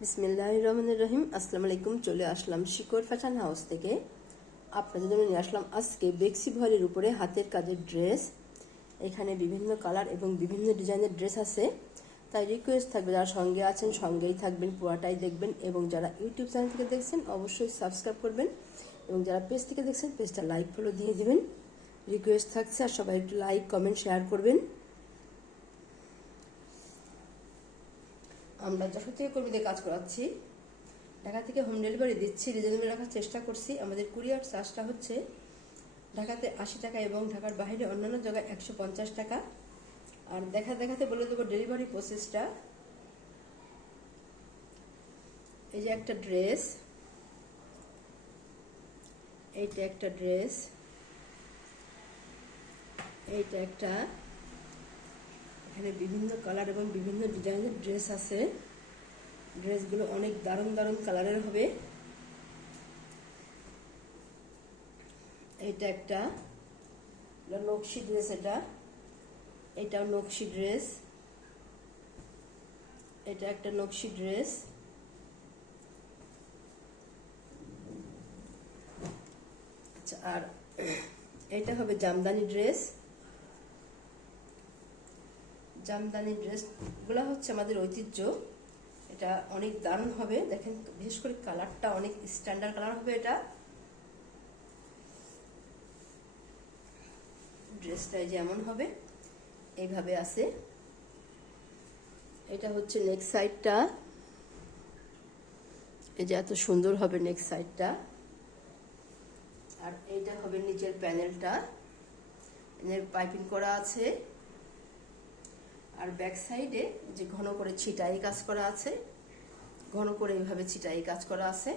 বিসমিল্লাহির রহমানির রহিম। আসসালামু আলাইকুম। চলে আসলাম শিকড় ফ্যাশন হাউস থেকে। আপনাদের জন্য নিয়ে আসলাম আজকে বেক্সি ভয়েলের উপরে হাতের কাজের ড্রেস। এখানে বিভিন্ন কালার এবং বিভিন্ন ডিজাইনের ড্রেস আছে, তাই রিকোয়েস্ট থাকবে যারা সঙ্গে আছেন সঙ্গেই থাকবেন, পুরাটাই দেখবেন। এবং যারা ইউটিউব চ্যানেল থেকে দেখছেন অবশ্যই সাবস্ক্রাইব করবেন, এবং যারা পেজ থেকে দেখছেন পেজটা লাইক ফলো দিয়ে দিবেন। রিকোয়েস্ট থাকছে আর সবাই একটু লাইক কমেন্ট শেয়ার করবেন। আমরা যশোর থেকে কর্মীদের কাজ করাচ্ছি, ঢাকা থেকে হোম ডেলিভারি দিচ্ছি, রিজনেবল রাখার চেষ্টা করছি। আমাদের কুরিয়ার চার্জটা হচ্ছে ঢাকাতে 80 টাকা এবং ঢাকার বাইরে অন্যান্য জায়গায় 150 টাকা। আর দেখাতে বলে দেবো ডেলিভারি প্রসেসটা। এই যে একটা ড্রেস, এইটা একটা ড্রেস, এইটা একটা, এখানে বিভিন্ন কালার এবং বিভিন্ন ডিজাইনের ড্রেস আছে। ড্রেসগুলো অনেক দারুণ দারুণ কালারের হবে। এইটা একটা নকশি ড্রেস, এটাও নকশি ড্রেস, এটা একটা নকশি ড্রেস। আচ্ছা, আর এটা হবে জামদানি ড্রেস। জামদানি ড্রেসগুলো হচ্ছে আমাদের ঐতিহ্য। এটা অনেক দারুণ হবে, দেখেন বিশেষ করে কালারটা অনেক স্ট্যান্ডার্ড কালার হবে। এটা ড্রেসটা যেমন হবে এইভাবে আছে। এটা হচ্ছে নেক সাইডটা, এই যে এত সুন্দর হবে নেক সাইডটা। আর এইটা হবে নিচের প্যানেলটা, পাইপিং করা আছে। আর ব্যাক সাইডে যে ঘন করে ছিটাই কাজ করা আছে, ঘন করে এইভাবে ছিটাই কাজ করা আছে।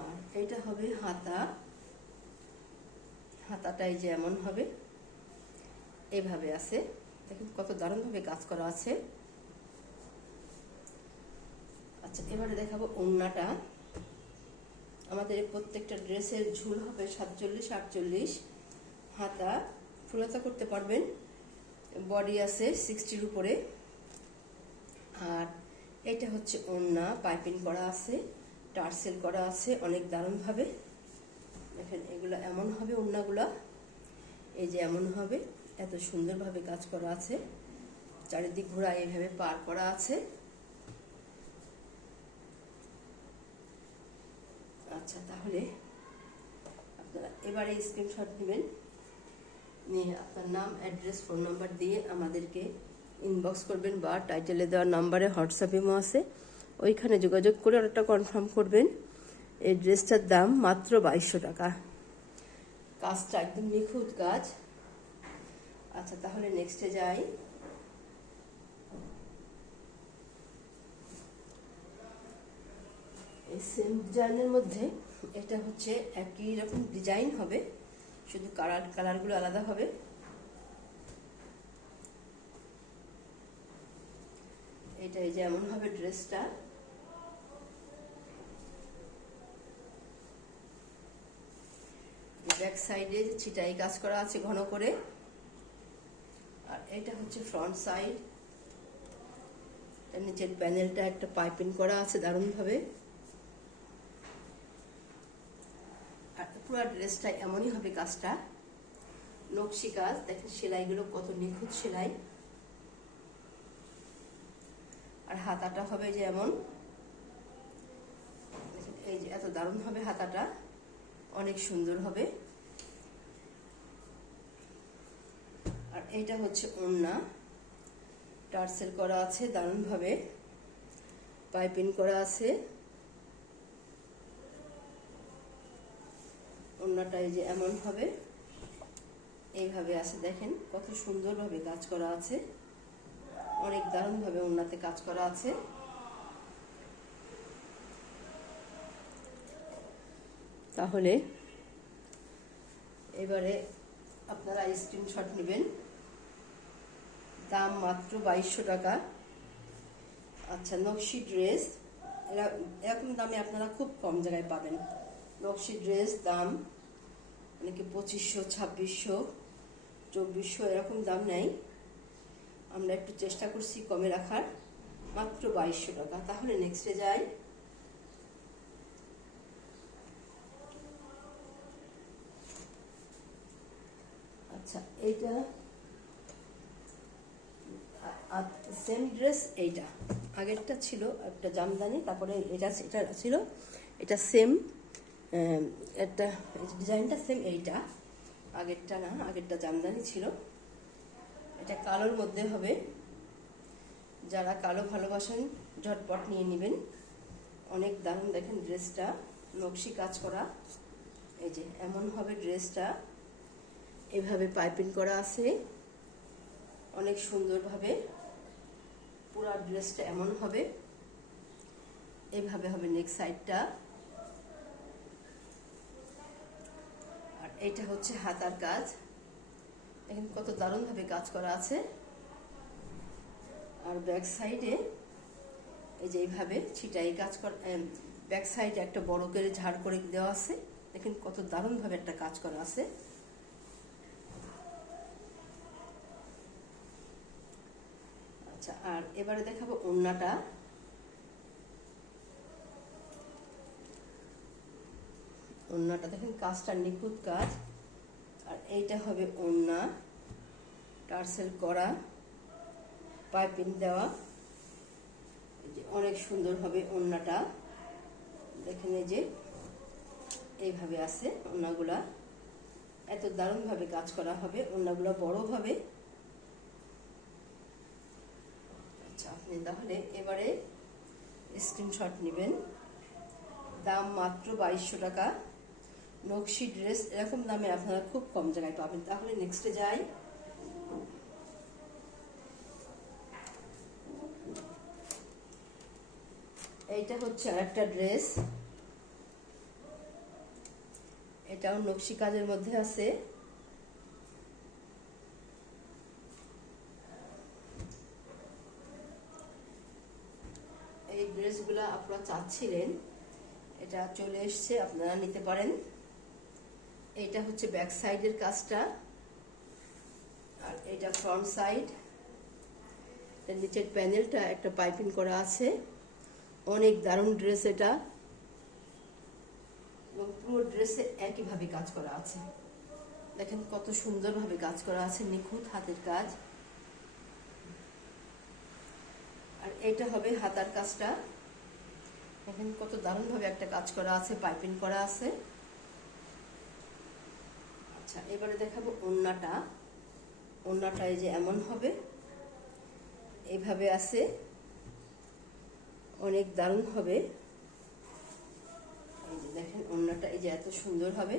আর এইটা হবে হাতা, হাতাটাই যেমন হবে এইভাবে আছে। দেখুন কত দারুণভাবে কাজ করা আছে। আচ্ছা, এবারে দেখাবো ওড়নাটা। আমাদের প্রত্যেকটা ড্রেসের ঝুল হবে 47-48, হাতা ফুলতা করতে পারবেন। বডি আছে 60-র উপরে। আর এটা হচ্ছে ওড়না, পাইপিং করা আছে, টার্সেল করা আছে অনেক দারুণভাবে। দেখেন এগুলো এমন হবে, ওড়নাগুলা এই যে এমন হবে, এত সুন্দরভাবে কাজ করা আছে। চারিদিক ঘোরা এইভাবে পার করা আছে। আচ্ছা, তাহলে আপনারা এবারে স্ক্রিনশট নেবেন, নিয়ে আপনার নাম, অ্যাড্রেস, ফোন নাম্বার দিয়ে আমাদেরকে ইনবক্স করবেন, বা টাইটেলে দেওয়া নাম্বারে হোয়াটসঅ্যাপ ইমো আছে, ওইখানে যোগাযোগ করে অর্ডারটা কনফার্ম করবেন। এই ড্রেসটার দাম মাত্র 2200 টাকা। কাজটা একদম নিখুঁত কাজ। আচ্ছা, তাহলে নেক্সটে যাই। এই সেম ডিজাইনের মধ্যে এটা হচ্ছে একই রকম ডিজাইন হবে, শুধু কালারগুলো আলাদা হবে। এটাই যেমন হবে ড্রেসটা। ব্যাক সাইডে ছিটাই কাজ করা আছে ঘন করে। আর এটা হচ্ছে ফ্রন্ট সাইড, নিচের প্যানেলটা একটা পাইপিং করা আছে দারুণভাবে। আর পুরো ড্রেসটা এমনই হবে কাজটা, নকশি কাজ। দেখেন সেলাইগুলো কত নিখুঁত সেলাই। আর হাতাটা হবে যেমন, এই যে এত দারুণ হবে হাতাটা, অনেক সুন্দর হবে। আর এইটা হচ্ছে ওড়না, টার্সেল করা আছে দারুণভাবে, পাইপিং করা আছে। ওড়নাটা এই যে এমন হবে, এইভাবে আছে। দেখেন কত সুন্দরভাবে কাজ করা আছে, অনেক দারুণভাবে ওড়নাতে কাজ করা আছে। তাহলে এবারে আপনারা স্ক্রিনশট নেবেন, দাম মাত্র 2200 টাকা। আচ্ছা, নকশি ড্রেস এরকম দামে আপনারা খুব কম জায়গায় পাবেন। নকশি ড্রেস দাম অনেকে 2500, 2600, 2400 এরকম দাম নেয়। আমরা একটু চেষ্টা করছি কমে রাখার, মাত্র 2200 টাকা। তাহলে নেক্সটে যাই। আচ্ছা, এইটা সেম ড্রেস, এইটা আগেরটা ছিল একটা জামদানি, তারপরে এটা ছিল, এটা সেম, একটা ডিজাইনটা সেম, এইটা আগেরটা না, আগেরটা জামদানি ছিল। এটা কালোর মধ্যে হবে, যারা কালো ভালোবাসেন ঝটপট নিয়ে নেবেন। অনেক দারুণ, দেখেন ড্রেসটা নকশি কাজ করা, এই যে এমন হবে ড্রেসটা, এভাবে পাইপিং করা আছে অনেক সুন্দরভাবে। পুরো ড্রেসটা এমন হবে, এভাবে হবে নেক সাইডটা। আর এইটা হচ্ছে হাতার কাজ, দেখেন কত দারুণভাবে কাজ করা আছে। আর ব্যাক সাইডে এই যে এইভাবে ছিটাই কাজ করা, ব্যাক সাইডে একটা বড় করে ঝাড় করে দেওয়া আছে, দেখেন কত দারুণভাবে একটা কাজ করা আছে। আচ্ছা, আর এবারে দেখাবো ওড়নাটা। ওড়নাটা দেখেন কাজটা নিখুঁত কাজ। আর এইটা হবে ওড়না, টার্সেল করা, পাইপিং দেওয়া, এই যে অনেক সুন্দর হবে ওড়নাটা। দেখেন এই যে এইভাবে আছে ওড়নাগুলা, এত দারুণভাবে কাজ করা হবে, ওড়নাগুলো বড় হবে। আচ্ছা, আপনি তাহলে এবারে স্ক্রিনশট নেবেন। দাম মাত্র 2200 টাকা। নকশি ড্রেস এরকম দামে আপনারা খুব কম জায়গায় পাবেন। তাহলে নেক্সটে যাই। এইটা হচ্ছে আরেকটা ড্রেস, এটাও নকশি কাজের মধ্যে আছে। এই ড্রেসগুলো আপনারা চাচ্ছিলেন, এটা চলে এসছে, আপনারা নিতে পারেন। এইটা হচ্ছে ব্যাক সাইডের কাজটা, আর এটা ফ্রন্ট সাইড। নিচের প্যানেলটা একটা পাইপিং করা আছে, অনেক দারুণ ড্রেস এটা, এবং পুরো ড্রেসে একইভাবে কাজ করা আছে। দেখেন কত সুন্দরভাবে কাজ করা আছে, নিখুঁত হাতের কাজ। আর এটা হবে হাতার কাজটা, দেখেন কত দারুণভাবে একটা কাজ করা আছে, পাইপিং করা আছে। আচ্ছা, এবারে দেখাবো ওড়নাটা। ওড়নাটা এই যে এমন হবে, এইভাবে আছে, অনেক দারুণ হবে। এই যে দেখেন ওড়নাটা এই যে এত সুন্দর হবে,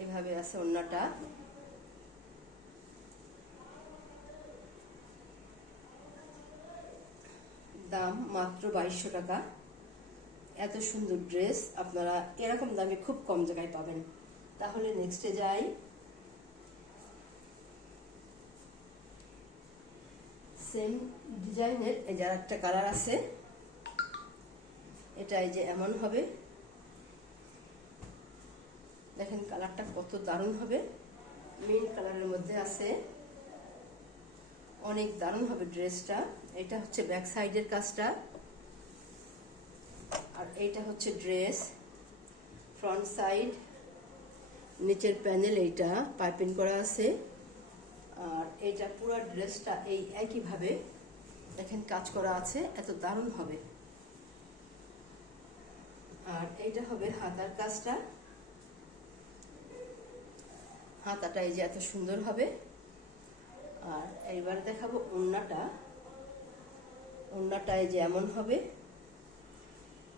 এইভাবে আছে ওড়নাটা। দাম মাত্র 2200 টাকা। এত সুন্দর ড্রেস আপনারা এরকম দামে খুব কম জায়গায় পাবেন। তাহলে নেক্সটে যাই। সেম ডিজাইনের এই যার একটা কালার আছে, এটা এই যে এমন হবে, দেখেন কালারটা কত দারুণ হবে, মিন্ট কালারের মধ্যে আছে, অনেক দারুণ হবে ড্রেসটা। এটা হচ্ছে ব্যাক সাইডের কাজটা, আর এইটা হচ্ছে ড্রেস ফ্রন্ট সাইড। নিচের প্যানেল এইটা পাইপিং করা আছে, আর এইটা পুরো ড্রেসটা এই একইভাবে দেখেন কাজ করা আছে, এত দারুণ হবে। আর এইটা হবে হাতার কাজটা, হাতাটা এই যে এত সুন্দর হবে। আর এইবার দেখাবো ওড়নাটা। ওড়নাটা এই যে এমন হবে,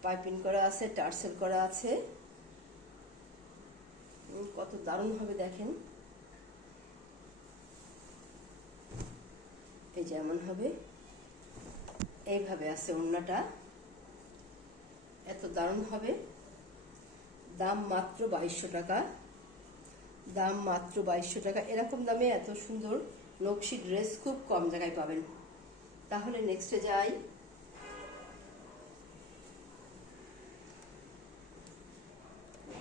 পাইপিং করা আছে, টার্সেল করা আছে, কত দারুণ হবে দেখেন। এই যে এমন হবে, এইভাবে আছে ওড়নাটা, এত দারুণ হবে। দাম মাত্র 2200 টাকা। দাম মাত্র 2200 টাকা। এরকম দামে এত সুন্দর নকশি ড্রেস খুব কম জায়গায় পাবেন। তাহলে নেক্সটে যাই।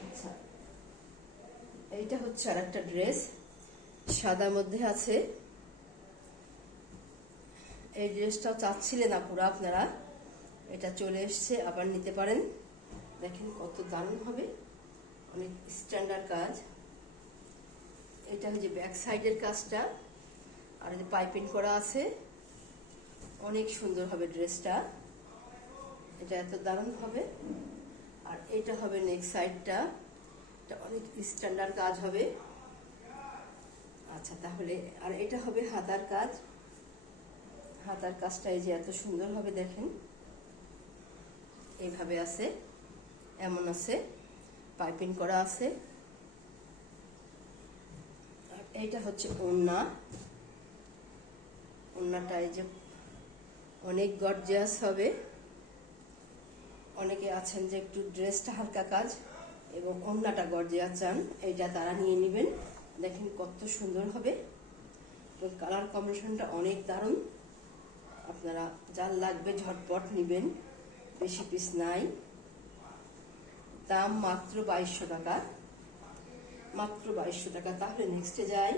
আচ্ছা, এইটা হচ্ছে আর একটা ড্রেস, সাদার মধ্যে আছে, এই ড্রেসটাও চাচ্ছিলেন আপুরা আপনারা, এটা চলে এসছে, আবার নিতে পারেন। দেখেন কত দারুণ হবে, অনেক স্ট্যান্ডার্ড কাজ। এটা হচ্ছে ব্যাক সাইডের কাজটা, আর এই যে পাইপিং করা আছে, অনেক সুন্দর হবে ড্রেসটা, এটা এত দারুণ হবে। আর এটা হবে নেক সাইডটা, এটা অনেক স্ট্যান্ডার্ড কাজ হবে। আচ্ছা তাহলে আর এটা হবে হাতার কাজ, হাতার কাজটা এই যে এত সুন্দর হবে, দেখেন এইভাবে আছে, এমন আছে, পাইপিং করা আছে। আর এইটা হচ্ছে ওড়না, ওড়নাটা এই যে অনেক গর্জিয়াস হবে। অনেকে আছেন যে একটু ড্রেসটা হালকা কাজ এবং ওড়নাটা গর্জিয়াস চান, এইটা তারা নিয়ে নেবেন। দেখেন কত সুন্দর হবে, কালার কম্বিনেশনটা অনেক দারুণ। আপনারা যার লাগবে ঝটপট নেবেন, বেশি পিস নাই। দাম মাত্র 2200 টাকা, মাত্র 2200 টাকা। তাহলে নেক্সটে যাই।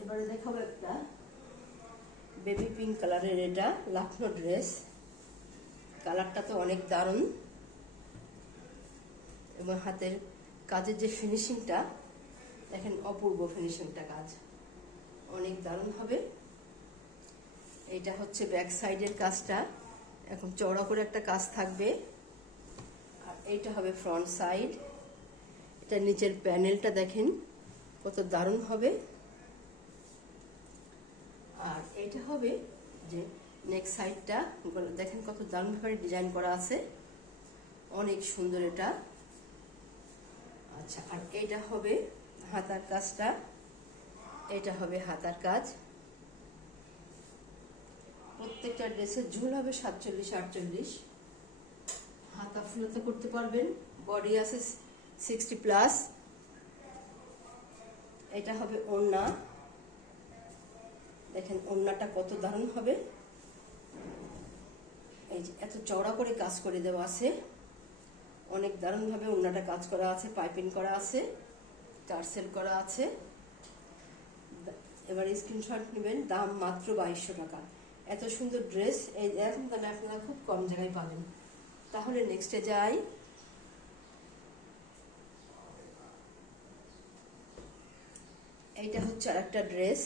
এবারে দেখাবো একটা বেবি পিঙ্ক কালারের, এটা লাখনো ড্রেস, কালারটা তো অনেক দারুণ এবং হাতের কাজের যে ফিনিশিংটা দেখেন, অপূর্ব ফিনিশিংটা, কাজ অনেক দারুণ হবে। এটা হচ্ছে ব্যাক সাইডের কাজটা, এখন চওড়া করে একটা কাজ থাকবে। আর এইটা হবে ফ্রন্ট সাইড, এটা নিচের প্যানেলটা দেখেন কত দারুণ হবে। আর এইটা হবে যে নেক সাইডটা, দেখেন কত দারুণভাবে ডিজাইন করা আছে, অনেক সুন্দর এটা। আচ্ছা আর এইটা হবে হাতার কাজটা, এটা হবে হাতার কাজ। প্রত্যেকটা ড্রেসের ঝুল হবে 47-48, হাতা ফুলতে করতে পারবেন, বডি আছে 60+। এটা হবে ওড়না, দেখেন ওড়নাটা কত দারুণ হবে, এই যে এত চওড়া করে কাজ করে দেওয়া আছে, অনেক দারুণ ভাবে ওড়নাটা কাজ করা আছে, পাইপিং করা আছে, টার্সেল করা আছে। এবার স্ক্রিনশট নেবেন, দাম মাত্র 2200 টাকা। এত সুন্দর ড্রেস এই এখন তাহলে আপনারা খুব কম জায়গায় পাবেন। তাহলে নেক্সটে যাই। এইটা হচ্ছে আর একটা ড্রেস,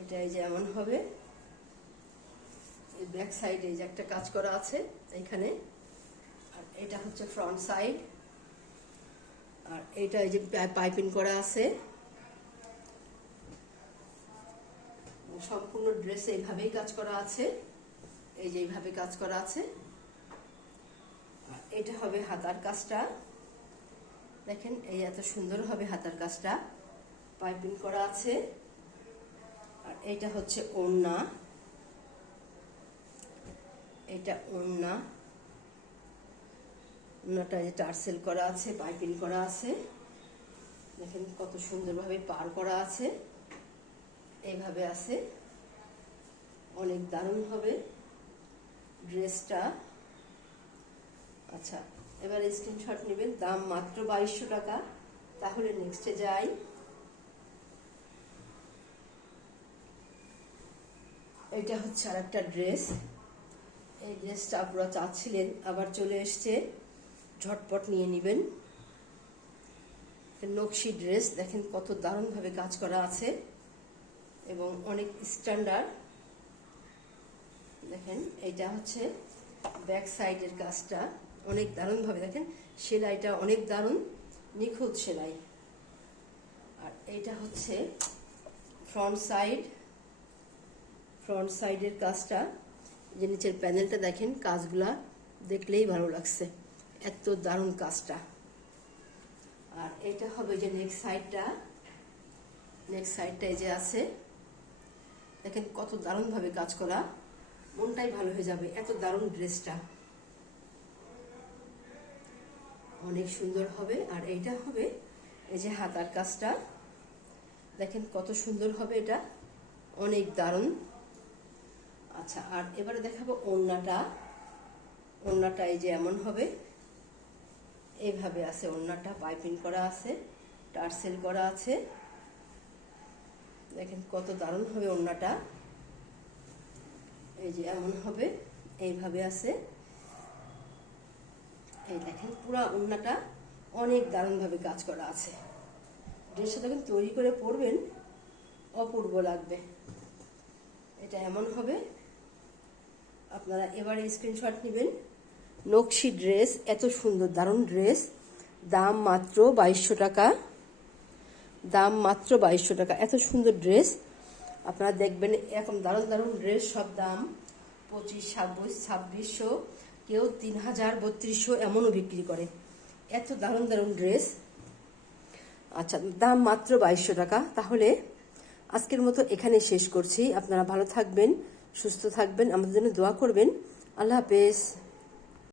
এটা এই যে এমন হবে, এই ব্যাক সাইডে এই যে একটা কাজ করা আছে এখানে। আর এটা হচ্ছে ফ্রন্ট সাইড, আর এটা এই যে পাইপিং করা আছে। সম্পূর্ণ ড্রেসে এইভাবেই কাজ করা আছে, এই যে এইভাবে কাজ করা আছে। আর এটা হবে হাতার কাজটা, দেখেন এই এত সুন্দর হবে হাতার কাজটা, পাইপিং করা আছে। আর এটা হচ্ছে ওড়না, এটা ওড়না, ওড়নাটা যে টার্সেল করা আছে, পাইপিং করা আছে, দেখেন কত সুন্দরভাবে পার করা আছে, এইভাবে আছে, অনেক দারুণ হবে ড্রেসটা। আচ্ছা এবার স্ক্রিনশট নেবেন, দাম মাত্র 2200 টাকা। তাহলে নেক্সটে যাই। এটা হচ্ছে আর একটা ড্রেস, এই ড্রেসটা আপনারা চাচ্ছিলেন, আবার চলে এসছে, ঝটপট নিয়ে নেবেন। নকশি ড্রেস, দেখেন কত দারুণভাবে কাজ করা আছে এবং অনেক স্ট্যান্ডার্ড। দেখেন এইটা হচ্ছে ব্যাক সাইডের কাজটা, অনেক দারুণভাবে, দেখেন সেলাইটা অনেক দারুণ, নিখুঁত সেলাই। আর এইটা হচ্ছে ফ্রন্ট সাইড, ফ্রন্ট সাইডের কাজটা, যে নিচের প্যানেলটা দেখেন, কাজগুলা দেখলেই ভালো লাগছে, এত দারুণ কাজটা। আর এটা হবে যে নেক সাইডটা, নেক সাইডটা এই যে আছে, দেখেন কত দারুণভাবে কাজ করা, মনটাই ভালো হয়ে যাবে, এত দারুণ ড্রেসটা অনেক সুন্দর হবে। আর এইটা হবে এই যে হাতার কাজটা, দেখেন কত সুন্দর হবে, এটা অনেক দারুণ। আচ্ছা আর এবারে দেখাবো ওড়নাটা, ওড়নাটা এই যে এমন হবে, এইভাবে আছে ওড়নাটা, পাইপিং করা আছে, টার্সেল করা আছে। দেখেন কত দারুণ হবে ওড়নাটা। এই যে এমন হবে, এইভাবে আছে। এই দেখেন পুরো ওড়নাটা অনেক দারুণভাবে কাজ করা আছে। ড্রেসটা যখন তৈরি করে পরবেন অপূর্ব লাগবে। এটা এমন হবে। আপনারা এবারে স্ক্রিনশট নেবেন। নকশি ড্রেস, এত সুন্দর দারুণ ড্রেস, দাম মাত্র 2200 টাকা। দাম মাত্র 2200 টাকা। এত সুন্দর ড্রেস আপনারা দেখবেন। এরকম দারুণ দারুণ ড্রেস সব দাম 2500, 2600, কেউ 3000, 3200 এমনও বিক্রি করে। এত দারুণ দারুণ ড্রেস। আচ্ছা, দাম মাত্র 2200 টাকা। তাহলে আজকের মতো এখানে শেষ করছি। আপনারা ভালো থাকবেন, সুস্থ থাকবেন, আমাদের জন্য দোয়া করবেন। আল্লাহ হাফেজ।